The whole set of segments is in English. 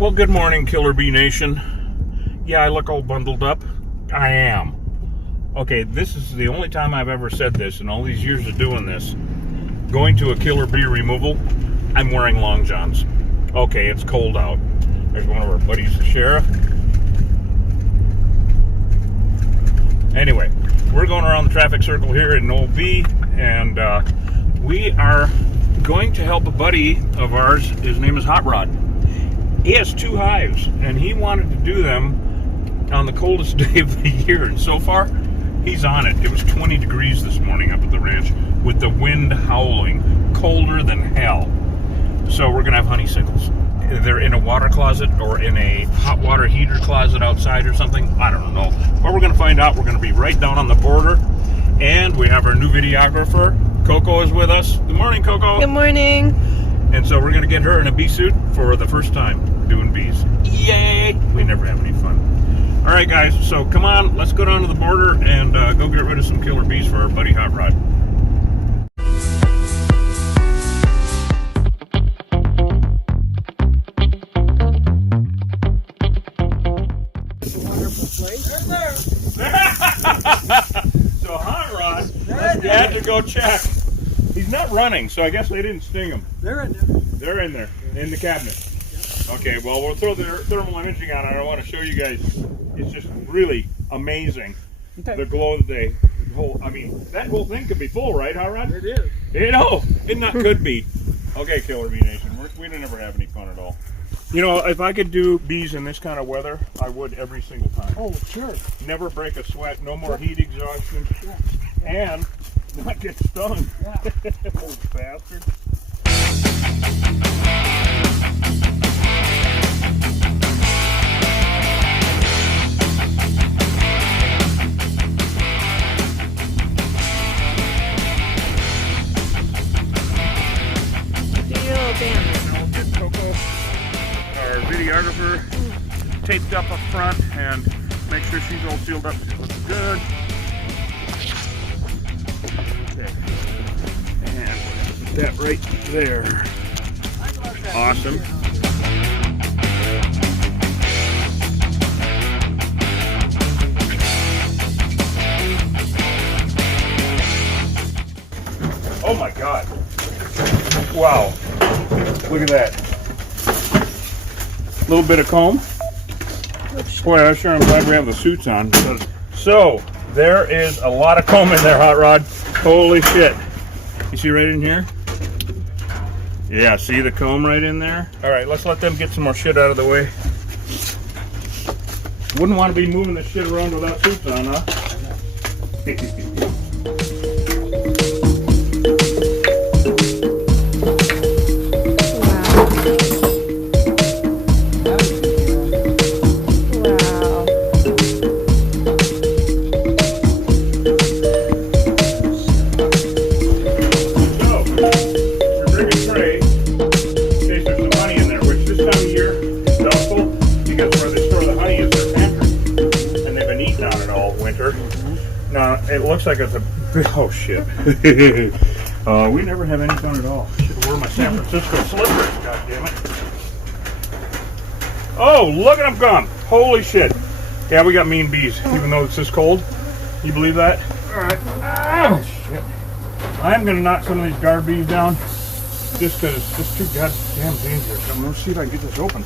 Well, good morning, Killer Bee Nation. Yeah, I look all bundled up. I am. Okay, this is the only time I've ever said this in all these years of doing this. Going to a killer bee removal, I'm wearing long johns. Okay, it's cold out. There's one of our buddies, the sheriff. Anyway, we're going around the traffic circle here in Old B, and we are going to help a buddy of ours. His name is Hot Rod. He has 2 hives, and he wanted to do them on the coldest day of the year, and so far, he's on it. It was 20 degrees this morning up at the ranch with the wind howling, colder than hell. So we're going to have honeysuckles. They're in a water closet or in a hot water heater closet outside or something. I don't know. But we're going to find out. We're going to be right down on the border. And we have our new videographer. Coco is with us. Good morning, Coco. Good morning. And so we're going to get her in a bee suit for the first time doing bees. Yay! We never have any fun. All right, guys. So come on. Let's go down to the border and go get rid of some killer bees for our buddy Hot Rod. So Hot Rod had to go check. He's not running, so I guess they didn't sting him. They're in there. They're in there, in the cabinet. Yep. Okay, well, we'll throw the thermal imaging on it. I want to show you guys. It's just really amazing. Okay. The glow that they hold. I mean, that whole thing could be full, right, Hot Rod? It is. You know, it not could be. Okay, Killer Bee Nation, we don't ever have any fun at all. You know, if I could do bees in this kind of weather, I would every single time. Oh, sure. Never break a sweat, no more heat exhaustion, and not get stung. Yeah. Old bastard. Do your little dance. Now we'll get Coco, our videographer, taped up front and make sure she's all sealed up. She looks good. Okay. And put that right there. Awesome. Oh my God. Wow. Look at that. A little bit of comb. Boy, I sure am glad we have the suits on. So, there is a lot of comb in there, Hot Rod. Holy shit. You see right in here? Yeah, see the comb right in there? Alright, let's let them get some more shit out of the way. Wouldn't want to be moving this shit around without suits on, huh? It looks like it's a oh shit. We never have any fun at all. Should have worn my San Francisco slippers, god damn it. Oh, look at them gone. Holy shit. Yeah, we got mean bees, even though it's this cold. You believe that? Alright. Oh shit. I'm gonna knock some of these guard bees down just because it's just too goddamn dangerous. I'm gonna see if I can get this open.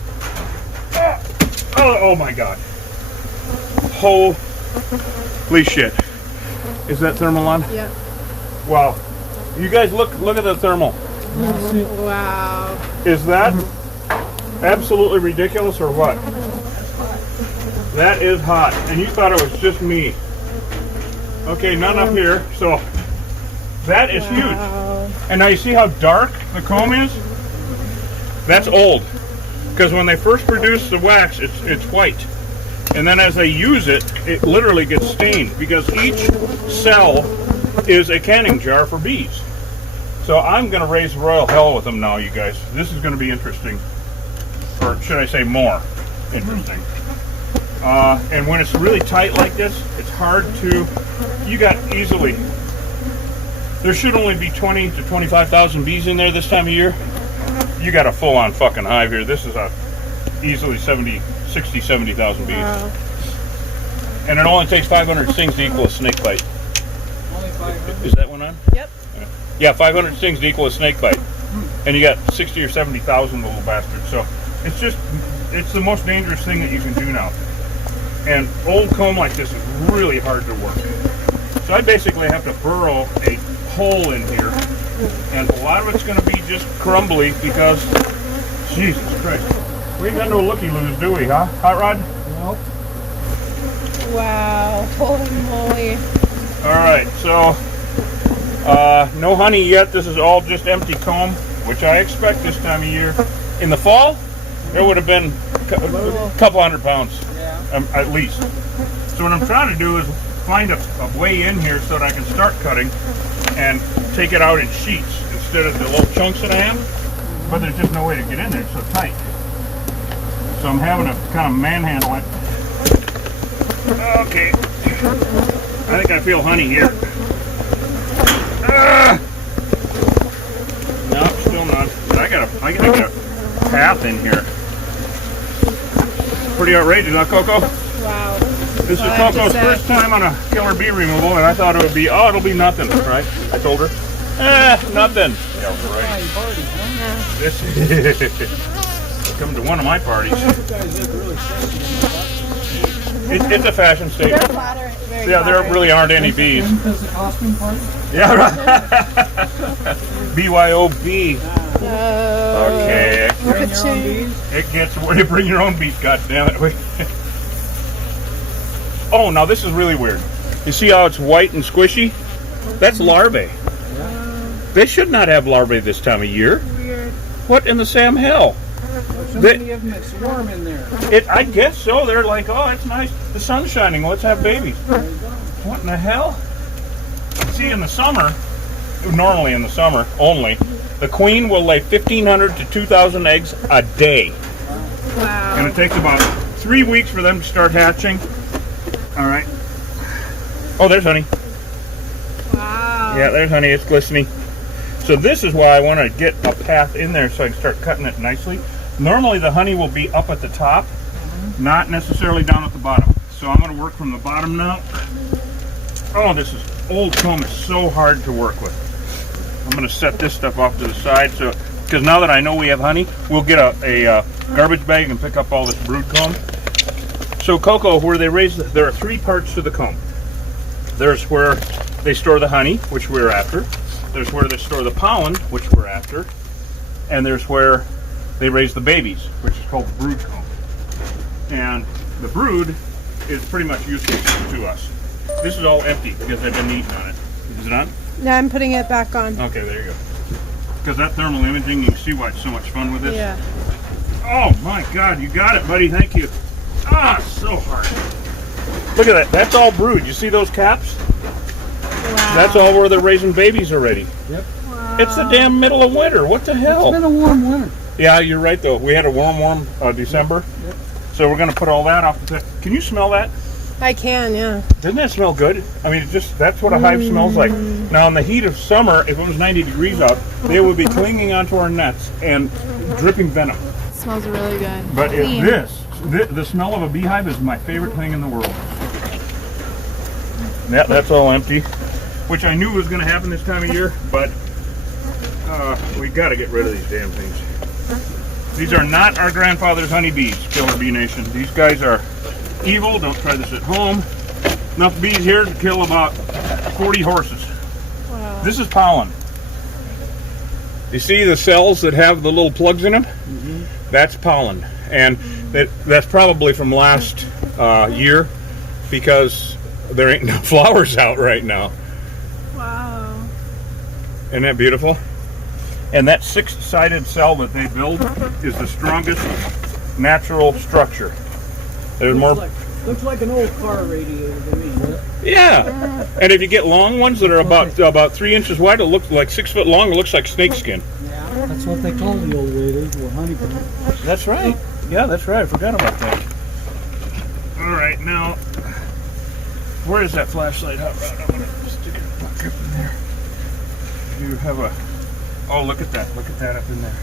Oh my god. Holy shit. Is that thermal on? Yep. Wow. You guys look at the thermal. Wow. Is that absolutely ridiculous or what? That is hot. And you thought it was just me. Okay, none up here. So that is huge. And now you see how dark the comb is? That's old. Because when they first produce the wax, it's white. And then as they use it, it literally gets stained because each cell is a canning jar for bees. So I'm going to raise royal hell with them now, you guys. This is going to be interesting. Or should I say more interesting. And when it's really tight like this, it's hard to, you got easily, there should only be 20 to 25,000 bees in there this time of year. You got a full-on fucking hive here. This is a easily 60, 70,000 bees. Wow. And it only takes 500 stings to equal a snake bite. Only 500. Is that one on? Yep. Yeah, 500 stings to equal a snake bite. And you got 60 or 70,000 little bastards. So it's the most dangerous thing that you can do now. And old comb like this is really hard to work. So I basically have to burrow a hole in here. And a lot of it's going to be just crumbly because, Jesus Christ, we ain't got no looky-loos, do we, huh? Hot Rod? Nope. Wow. Holy moly. All right, so no honey yet. This is all just empty comb, which I expect this time of year. In the fall, there would have been a couple 100 pounds, Yeah. at least. So what I'm trying to do is find a way in here so that I can start cutting and take it out in sheets instead of the little chunks that I have. But there's just no way to get in there. It's so tight. So I'm having to kind of manhandle it. Okay. I think I feel honey here. No, still not. I got a path in here. Pretty outrageous, huh, Coco? Wow. This is I have to Coco's say. first time on a killer bee removal, and I thought it would be, it'll be nothing, right? I told her, nothing. Yeah, right. Fine party, huh? This come to one of my parties. You guys look really sexy in the costume. It's a fashion They're statement. flattering. Very Yeah, there flattering. really aren't any bees. Does the costume party? Yeah, right. BYOB. Okay. Look Bring at your own you. bees? It gets where you bring your own beef, goddammit. Oh, now this is really weird. You see how it's white and squishy? That's larvae. They should not have larvae this time of year. Weird. What in the Sam hell? There's so They- many of them that swarm in there. I guess so. They're like, oh, it's nice. The sun's shining. Let's have babies. There you go. What in the hell? See, in the summer, normally in the summer only, the queen will lay 1,500 to 2,000 eggs a day. Wow. And it takes about 3 weeks for them to start hatching. All right. Oh, there's honey. Wow. Yeah, there's honey. It's glistening. So this is why I want to get a path in there so I can start cutting it nicely. Normally the honey will be up at the top, not necessarily down at the bottom. So I'm going to work from the bottom now. Oh, this is old comb. It's so hard to work with. I'm going to set this stuff off to the side so because now that I know we have honey, we'll get a garbage bag and pick up all this brood comb. So Coco, where they raise, there are 3 parts to the comb. There's where they store the honey, which we're after. There's where they store the pollen, which we're after. And there's where they raise the babies, which is called the brood comb. And the brood is pretty much useless to us. This is all empty because they've been eating on it. Is it on? Now I'm putting it back on. Okay, there you go. Because that thermal imaging, you can see why it's so much fun with this. Yeah. Oh my God, you got it, buddy. Thank you. Ah, so hard. Look at that. That's all brood. You see those caps? Wow. That's all where they're raising babies already. Yep. Wow. It's the damn middle of winter. What the It's hell? been a warm winter. Yeah, you're right though. We had a warm December. Yep. So we're going to put all that off the top. Can you smell that? I can, yeah. Doesn't that smell good? I mean, that's what a hive smells like. Now, in the heat of summer, if it was 90 degrees out, they would be clinging onto our nets and dripping venom. It smells really good. But Clean. the smell of a beehive is my favorite thing in the world. Yeah, that's all empty, which I knew was going to happen this time of year, but we got to get rid of these damn things. These are not our grandfather's honeybees, Killer Bee Nation. These guys are evil. Don't try this at home. Enough bees here to kill about 40 horses. Wow. This is pollen. You see the cells that have the little plugs in them? That's pollen. And that's probably from last year because there ain't no flowers out right now. Wow. Isn't that beautiful? And that 6-sided cell that they build is the strongest natural structure. There's more. Looks like an old car radiator to me. Yeah. And if you get long ones that are about 3 inches wide, it looks like 6 foot long. It looks like snake skin. Yeah. That's what they call the old radiators, were honeycomb. That's right. Yeah, that's right. I forgot about that. All right, now, where is that flashlight? Hot Rod? I'm gonna stick it back up in there. You have a. Oh, look at that! Look at that up in there.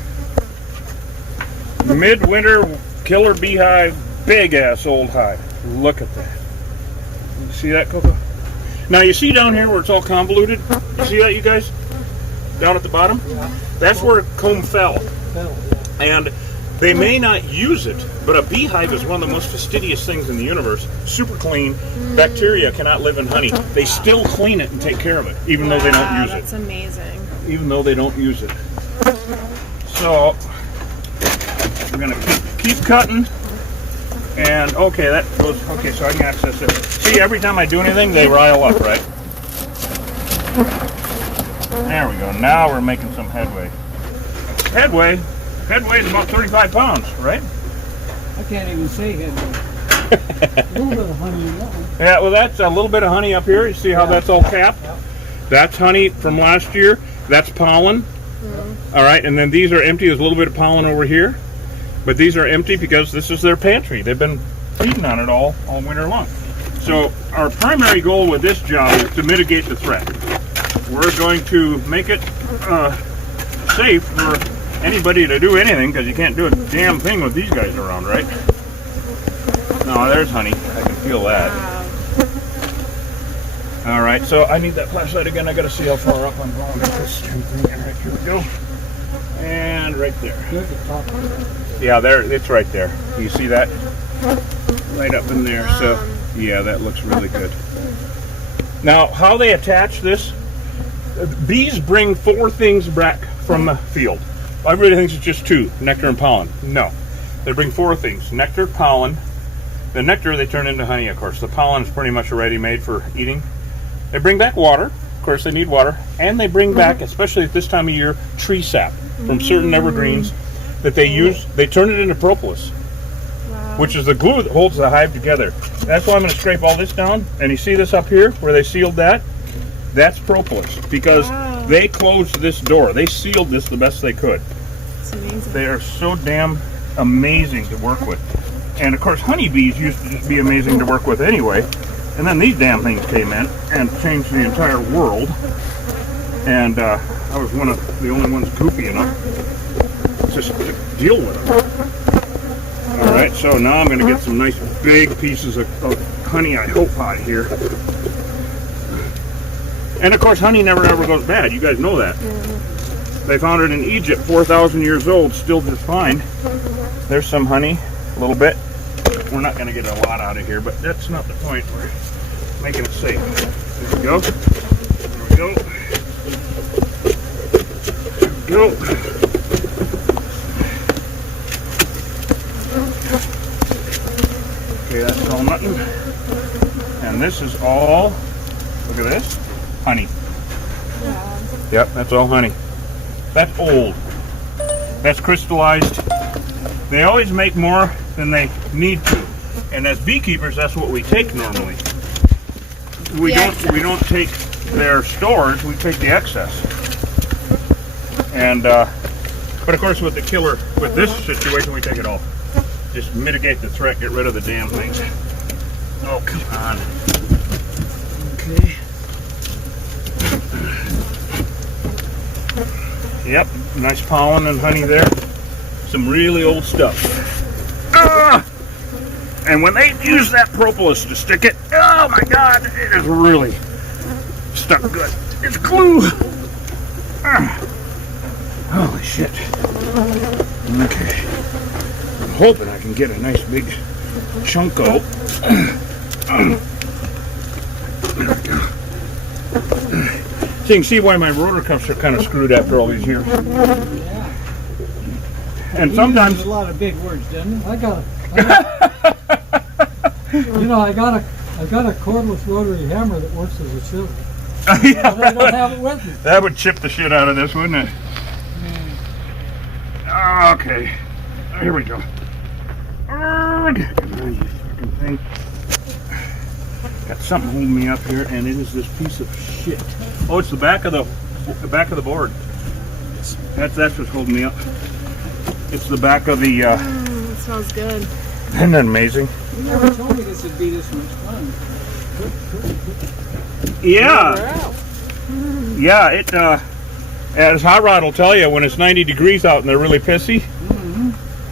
Midwinter Killer beehive, big ass old hive. Look at that. You see that, Coco? Now you see down here where it's all convoluted? You see that, you guys? Down at the bottom? Yeah. That's where comb fell. Fell, yeah. And they may not use it, but a beehive is one of the most fastidious things in the universe. Super clean. Bacteria cannot live in honey. They still clean it and take care of it, even though they don't use it. That's amazing. Even though they don't use it. So we're gonna keep cutting. And okay, that goes. Okay, so I can access it. See, every time I do anything, they rile up, right? There we go. Now we're making some headway. Headway is about 35 pounds, right? I can't even say headway. A little bit of honey in that one. Yeah, well, that's a little bit of honey up here. You see how that's all capped? Yeah. That's honey from last year. That's pollen. All right, and then these are empty. There's a little bit of pollen over here. But these are empty because this is their pantry. They've been feeding on it all winter long. So our primary goal with this job is to mitigate the threat. We're going to make it safe for anybody to do anything, because you can't do a damn thing with these guys around, right? No, there's honey. I can feel that. Wow. All right, so I need that flashlight again. I got to see how far up I'm going with this damn thing. All right, here we go. And right there. Good at the top. Yeah, there. It's right there. You see that? Right up in there. So, yeah, that looks really good. Now, how they attach this? Bees bring 4 things back from the field. Everybody thinks it's just 2, nectar and pollen. No. They bring 4 things. Nectar, pollen. The nectar they turn into honey, of course. The pollen is pretty much already made for eating. They bring back water. Of course, they need water. And they bring back, especially at this time of year, tree sap from certain evergreens that they use. They turn it into propolis, which is the glue that holds the hive together. That's why I'm going to scrape all this down. And you see this up here where they sealed that? That's propolis, because they closed this door. They sealed this the best they could. It's amazing. They are so damn amazing to work with. And of course, honeybees used to just be amazing to work with anyway. And then these damn things came in and changed the entire world. And I was one of the only ones goofy enough just to deal with them. All right, so now I'm going to get some nice big pieces of honey, I hope, out of here. And of course, honey never ever goes bad. You guys know that. They found it in Egypt, 4,000 years old, still just fine. There's some honey, a little bit. We're not going to get a lot out of here, but that's not the point. We're making it safe. There we go. There we go. There we go. Okay, that's all nothing. And this is all, look at this, honey. Yeah. Yep, that's all honey. That's old. That's crystallized. They always make more than they need to. And as beekeepers, that's what we take normally. We don't take their stores, we take the excess. And but of course with the killer, with this situation, we take it all. Just mitigate the threat, get rid of the damn things. Oh, come on. Okay. Yep, nice pollen and honey there. Some really old stuff. Ah! And when they use that propolis to stick it, oh my God, it is really stuck good. It's glue. Ah. Holy shit. Okay. I'm hoping I can get a nice big chunko. There we go. So you can see why my rotor cuffs are kind of screwed after all these years. Yeah. And He sometimes uses a lot of big words, didn't he? I got a cordless rotary hammer that works as a chisel. yeah, But I don't have it with me. that would chip the shit out of this, wouldn't it? Okay, here we go. Got something holding me up here, and it is this piece of shit. Oh, it's the back of the board. That's what's holding me up. It's the back of the. It smells good. Isn't that amazing? You never told me this would be this much fun. Yeah. Yeah, it. As Hot Rod will tell you, when it's 90 degrees out and they're really pissy,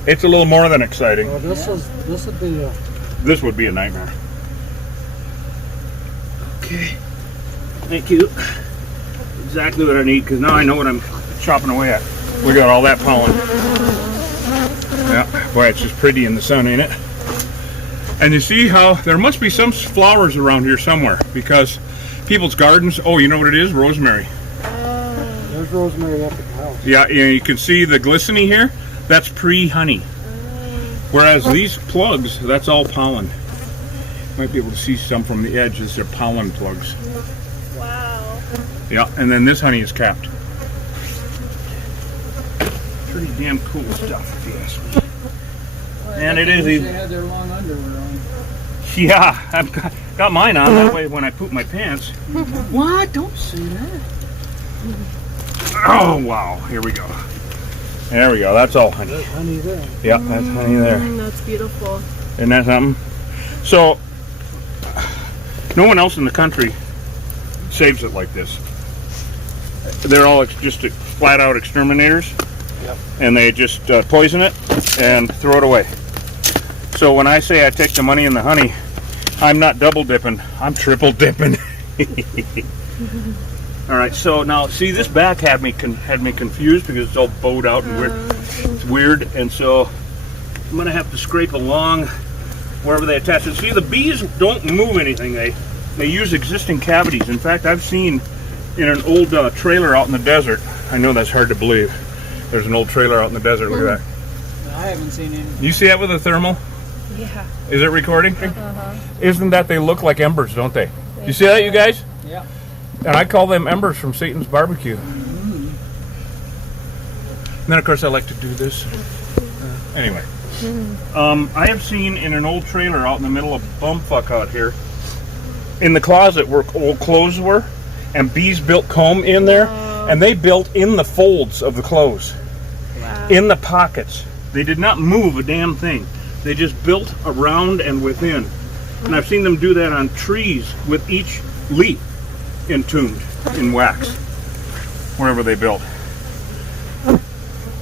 It's a little more than exciting. Well, this would be a... This would be a nightmare. Okay. Thank you. Exactly what I need, because now I know what I'm chopping away at. We got all that pollen. Yeah, boy, it's just pretty in the sun, ain't it? And you see how there must be some flowers around here somewhere, because people's gardens, oh, you know what it is? Rosemary. There's rosemary up at the house. Yeah, you can see the glistening here. That's pre-honey. Whereas these plugs, that's all pollen. Might be able to see some from the edge. These are pollen plugs. Wow. Yeah, and then this honey is capped. Pretty damn cool stuff, if you ask me. And it is They even. had their long underwear on. Yeah, I've got mine on. That way when I poop my pants. What? Don't say that. Oh, wow. Here we go. There we go. That's all honey. There's honey there. Yeah, that's honey there. That's beautiful. Isn't that something? So, no one else in the country saves it like this. They're all just flat out exterminators. Yep. And they just poison it and throw it away. So when I say I take the money and the honey, I'm not double dipping, I'm triple dipping. All right, so now see, this back had me confused because it's all bowed out and weird. It's weird, and so I'm gonna have to scrape along wherever they attach it. See, the bees don't move anything. They use existing cavities. In fact, I've seen in an old trailer out in the desert. I know that's hard to believe. There's an old trailer out in the desert. Look at that. I haven't seen any. You see that with a thermal? Yeah. Is it recording? Isn't that they look like embers, don't they? You see that, you guys? Yeah. And I call them embers from Satan's barbecue. And then, of course, I like to do this. Anyway. I have seen in an old trailer out in the middle of bumfuck out here, in the closet where old clothes were, and bees built comb in there, and they built in the folds of the clothes, in the pockets. They did not move a damn thing. They just built around and within. And I've seen them do that on trees with each leaf entombed in wax, wherever they built.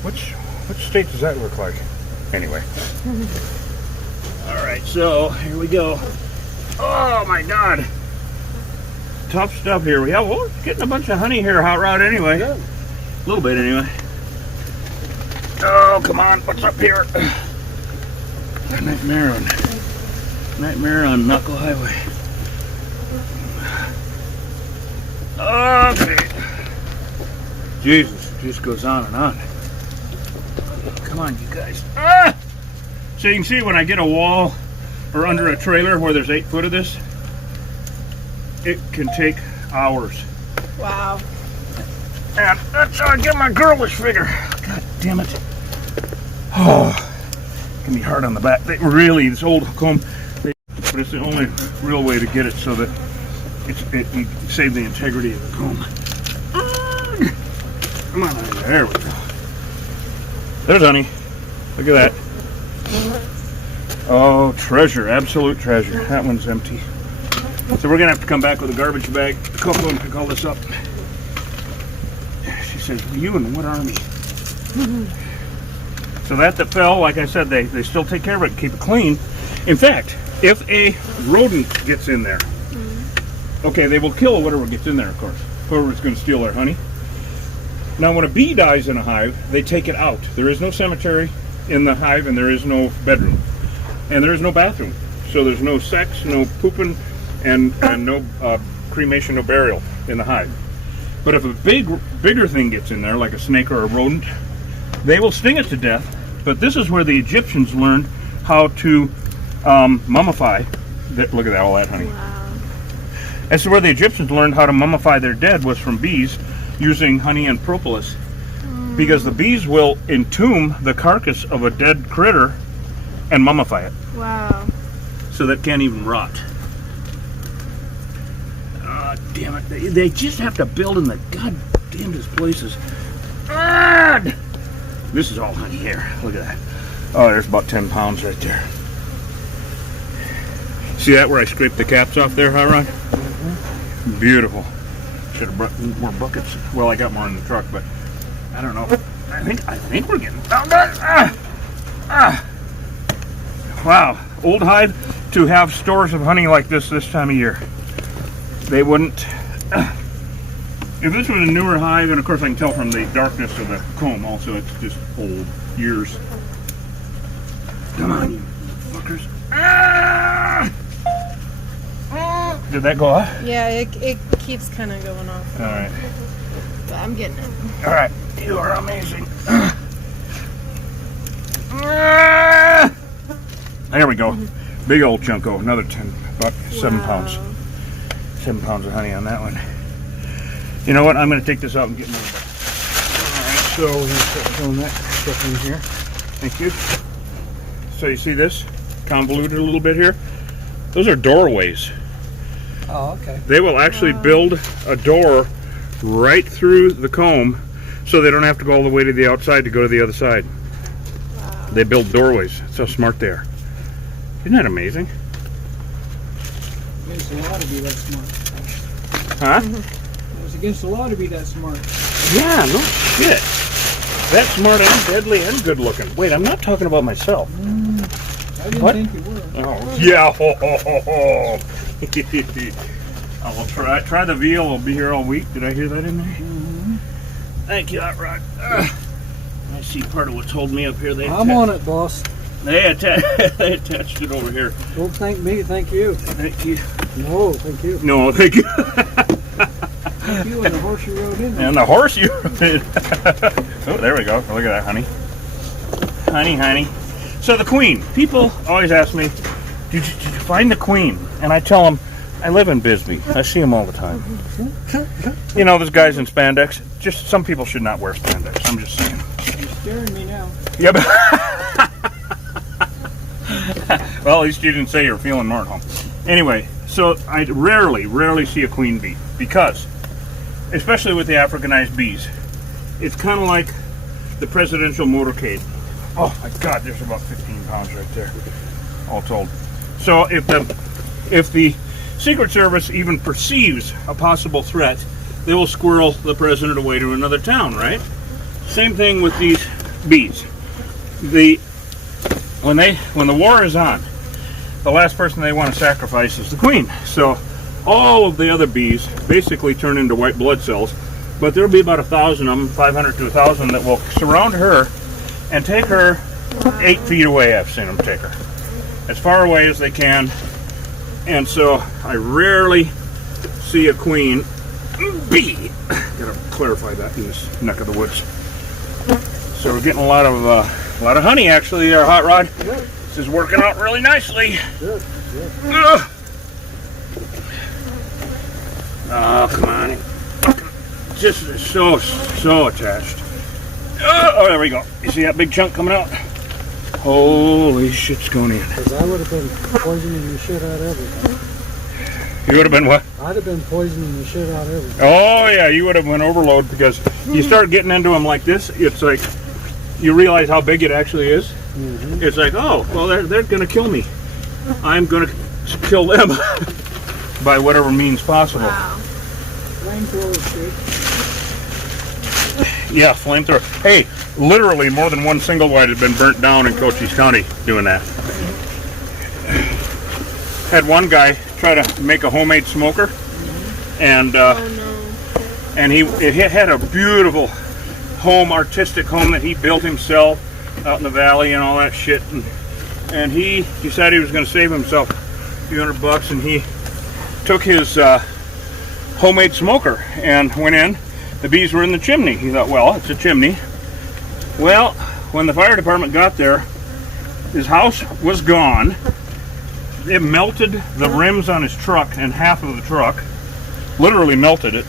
Which state does that look like? Anyway. All right, so here we go. Oh my God. Tough stuff here. We're getting a bunch of honey here, Hot Rod, anyway. A little bit, anyway. Oh, come on. What's up here? Nightmare on Knuckle Highway. Okay. Jesus, it just goes on and on. Come on, you guys. Ah! So you can see when I get a wall or under a trailer where there's 8 foot of this, it can take hours. Wow. And that's how I get my girlish figure. God damn it. Oh, can be hard on the back. They really, this old comb, but it's the only real way to get it so that you save the integrity of the comb. Come on, there we go. There's honey. Look at that. Oh, treasure, absolute treasure. That one's empty. So we're gonna have to come back with a garbage bag, Coco, and pick all this up. She says, "You in what army?" So that fell, like I said, they still take care of it, keep it clean. In fact, if a rodent gets in there, okay, they will kill whatever gets in there, of course. Whoever's going to steal their honey. Now, when a bee dies in a hive, they take it out. There is no cemetery in the hive, and there is no bedroom, and there is no bathroom. So there's no sex, no pooping, and no cremation, no burial in the hive. But if a bigger thing gets in there, like a snake or a rodent, they will sting it to death. But this is where the Egyptians learned how to mummify. Look at that, all that honey. Wow. This is where the Egyptians learned how to mummify their dead, was from bees using honey and propolis. Because the bees will entomb the carcass of a dead critter and mummify it. Wow. So that can't even rot. Damn it. They just have to build in the goddamnedest places. God! This is all honey here. Look at that. Oh, there's about 10 pounds right there. See that where I scraped the caps off there, huh, Ron? Mm-hmm. Beautiful. Should have brought more buckets. Well, I got more in the truck, but I don't know. I think we're getting found out. Wow, old hive to have stores of honey like this time of year. They wouldn't. If this was a newer hive, and of course I can tell from the darkness of the comb also, it's just old, years. Come on, you fuckers. Did that go off? Yeah, it keeps kind of going off. All right. But I'm getting it. All right, you are amazing. There we go. Big old chunko, another 10 bucks, 7 pounds. 7 pounds of honey on that one. You know what? I'm going to take this out and get more. Alright, so we're going to start filling that stuff in here. Thank you. So you see this? Convoluted a little bit here. Those are doorways. Oh, okay. They will actually build a door right through the comb so they don't have to go all the way to the outside to go to the other side. Wow. They build doorways. That's how smart they are. Isn't that amazing? Against the law to be that smart. Huh? It's against the law to be that smart. Yeah, no shit. That smart and deadly and good looking. Wait, I'm not talking about myself. I didn't What? think you were. Oh, yeah. Ho, ho, ho, ho. I will try the veal. I'll be here all week. Did I hear that in there? Thank you, Hot Rod. I see part of what's holding me up here. I'm on it, boss. They attached it over here. Don't thank me, thank you. Thank you. No, thank you. No, thank you. Thank you and the horse you rode in. And the horse you rode. Oh, there we go. Look at that, honey. Honey. So the queen. People always ask me, did you find the queen? And I tell them, I live in Bisbee. I see them all the time. You know, those guys in spandex. Just some people should not wear spandex. I'm just saying. You're scaring me now. Yeah, but well, at least you didn't say you're feeling more at home. Anyway, so I rarely see a queen bee because, especially with the Africanized bees, it's kind of like the presidential motorcade. Oh my God, there's about 15 pounds right there, all told. So if the Secret Service even perceives a possible threat, they will squirrel the president away to another town, right? Same thing with these bees. When the war is on, the last person they want to sacrifice is the queen. So all of the other bees basically turn into white blood cells, but there'll be about 1,000 of them, 500 to 1,000, that will surround her and take her 8 feet away. I've seen them take her as far away as they can. And so I rarely see a queen bee. Gotta clarify that in this neck of the woods. So we're getting a lot of honey actually there, Hot Rod. Good. This is working out really nicely. Good. Oh, come on. Just so attached. Oh, there we go. You see that big chunk coming out? Holy shit's going in. Because I would have been poisoning the shit out of everything. You would have been what? I'd have been poisoning the shit out of everything. Oh yeah, you would have went overload because you start getting into them like this, it's like you realize how big it actually is. Mm-hmm. It's like, oh, well, they're going to kill me. I'm going to kill them by whatever means possible. Wow. Flamethrower shit. Yeah, flamethrower. Hey, literally more than one single white had been burnt down in Cochise County doing that. Had one guy try to make a homemade smoker, and and he had a beautiful home, artistic home that he built himself out in the valley and all that shit, and he decided he was going to save himself a few $100, and he took his homemade smoker and went in. The bees were in the chimney. He thought, well, it's a chimney. Well, when the fire department got there, his house was gone. It melted the rims on his truck and half of the truck, literally melted it,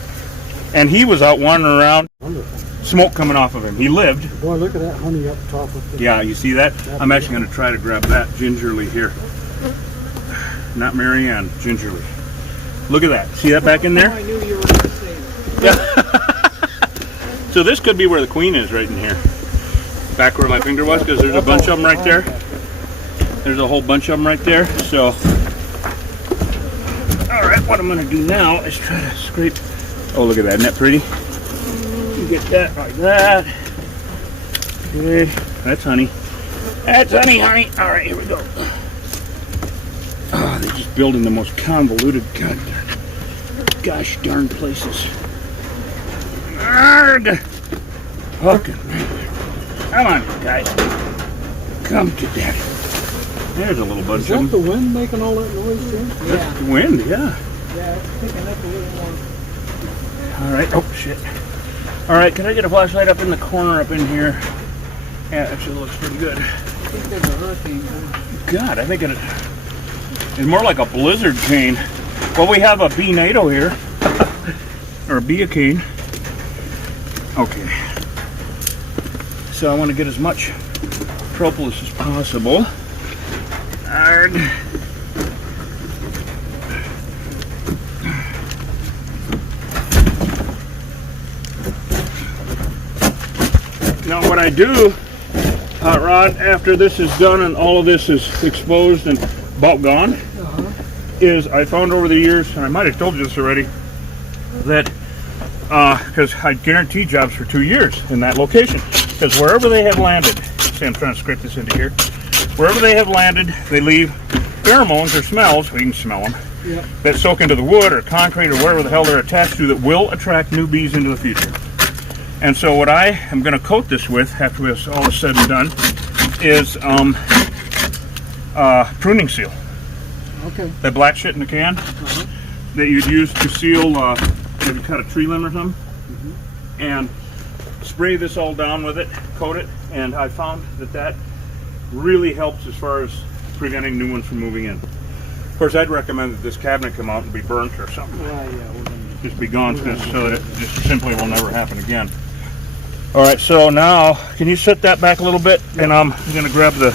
and he was out wandering around, Wonderful. smoke coming off of him. He lived. Boy, look at that honey up top of the... Yeah, you see that? I'm actually going to try to grab that gingerly here. Not Marianne, gingerly. Look at that. See that back in there? I knew you were going to say that. Yeah. So this could be where the queen is, right in here. Back where my finger was, because there's a bunch of them right there. There's a whole bunch of them right there. So, all right, what I'm going to do now is try to scrape. Oh, look at that. Isn't that pretty? You get that like that. Okay, that's honey. That's honey. All right, here we go. Oh, they just build in the most convoluted, gosh darn places. Arrgh! Fucking. Come on, guys. Come to daddy. There's a little bunch Is of that them. the wind making all that noise too? That's the wind, yeah. Yeah, it's picking up a little more. All right. Oh shit. All right. Can I get a flashlight up in the corner up in here? Yeah, actually looks pretty good. I think there's a hurricane coming. God, I think it's more like a blizzard cane. Well, we have a bee NATO here, or a bee cane. Okay. So I want to get as much propolis as possible. Arrgh. Now what I do, Hot Rod, after this is done and all of this is exposed and about gone, is I found over the years, and I might have told you this already, that because I guaranteed jobs for 2 years in that location, because wherever they have landed, see I'm trying to scrape this into here, wherever they have landed, they leave pheromones or smells, we can smell them, Yep. that soak into the wood or concrete or whatever the hell they're attached to that will attract new bees into the future. And so what I am going to coat this with, after this all is said and done, is pruning seal. Okay. That black shit in the can that you'd use to seal, if you cut a tree limb or something, and spray this all down with it, coat it, and I found that really helps as far as preventing new ones from moving in. Of course, I'd recommend that this cabinet come out and be burnt or something. Well, yeah, we're gonna. Just be gone so that it just simply will never happen again. All right, so now can you set that back a little bit, and I'm going to grab the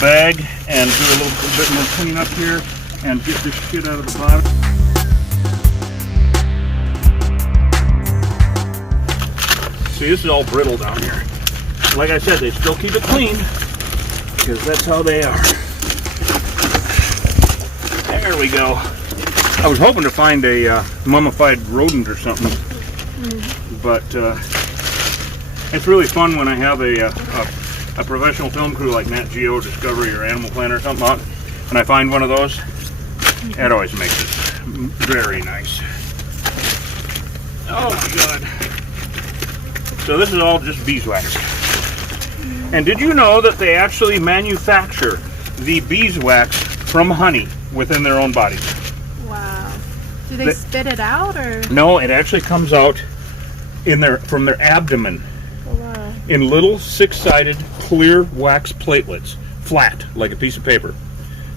bag and do a little bit more cleanup here and get this shit out of the bottom. See, this is all brittle down here. Like I said, they still keep it clean because that's how they are. There we go. I was hoping to find a mummified rodent or something, but it's really fun when I have a professional film crew like Nat Geo, Discovery, or Animal Planet or something out, and I find one of those. That always makes it very nice. Oh my god. So this is all just beeswax. And did you know that they actually manufacture the beeswax from honey within their own bodies? Wow. Do they spit it out or? No, it actually comes out from their abdomen Oh, wow. in little six-sided clear wax platelets, flat like a piece of paper.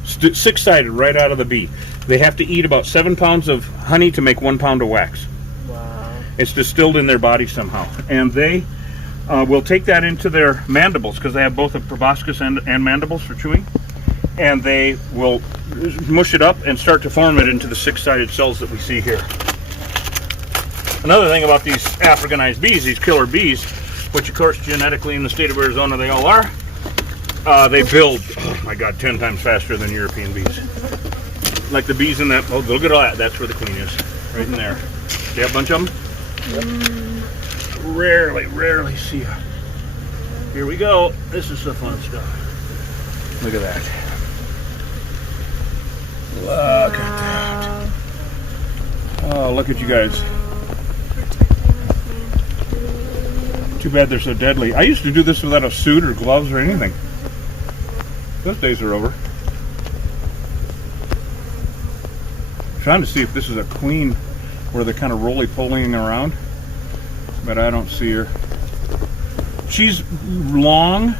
Six-sided right out of the bee. They have to eat about 7 pounds of honey to make 1 pound of wax. Wow. It's distilled in their body somehow, and they will take that into their mandibles because they have both a proboscis and mandibles for chewing, and they will mush it up and start to form it into the six-sided cells that we see here. Another thing about these Africanized bees, these killer bees, which of course genetically in the state of Arizona they all are, they build, oh my god, 10 times faster than European bees. Like the bees in that, oh look at all that, that's where the queen is, right in there. See a bunch of them? Rarely see her. Here we go, this is the fun stuff. Look at that. Look at that. Oh, look at you guys. Too bad they're so deadly. I used to do this without a suit or gloves or anything. Those days are over. I'm trying to see if this is a queen where they're kind of roly-polying around, but I don't see her. She's long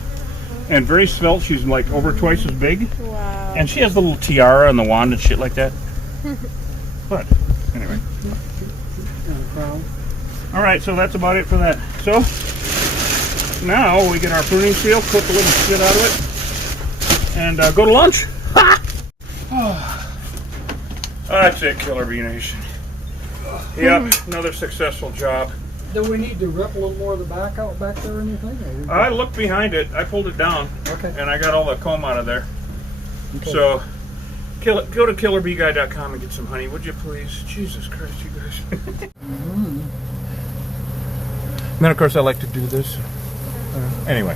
and very svelte. She's like over twice as big. Wow. And she has the little tiara and the wand and shit like that. But anyway. All right, so that's about it for that. So now we get our pruning seal, cook a little shit out of it, and go to lunch. Oh, that's it, Killer Bee Nation. Yep, another successful job. Do we need to rip a little more of the back out back there or anything? I looked behind it. I pulled it down. Okay. And I got all the comb out of there. Okay. So go to killerbeeguy.com and get some honey, would you please? Jesus Christ, you guys. And then, of course, I like to do this. Anyway.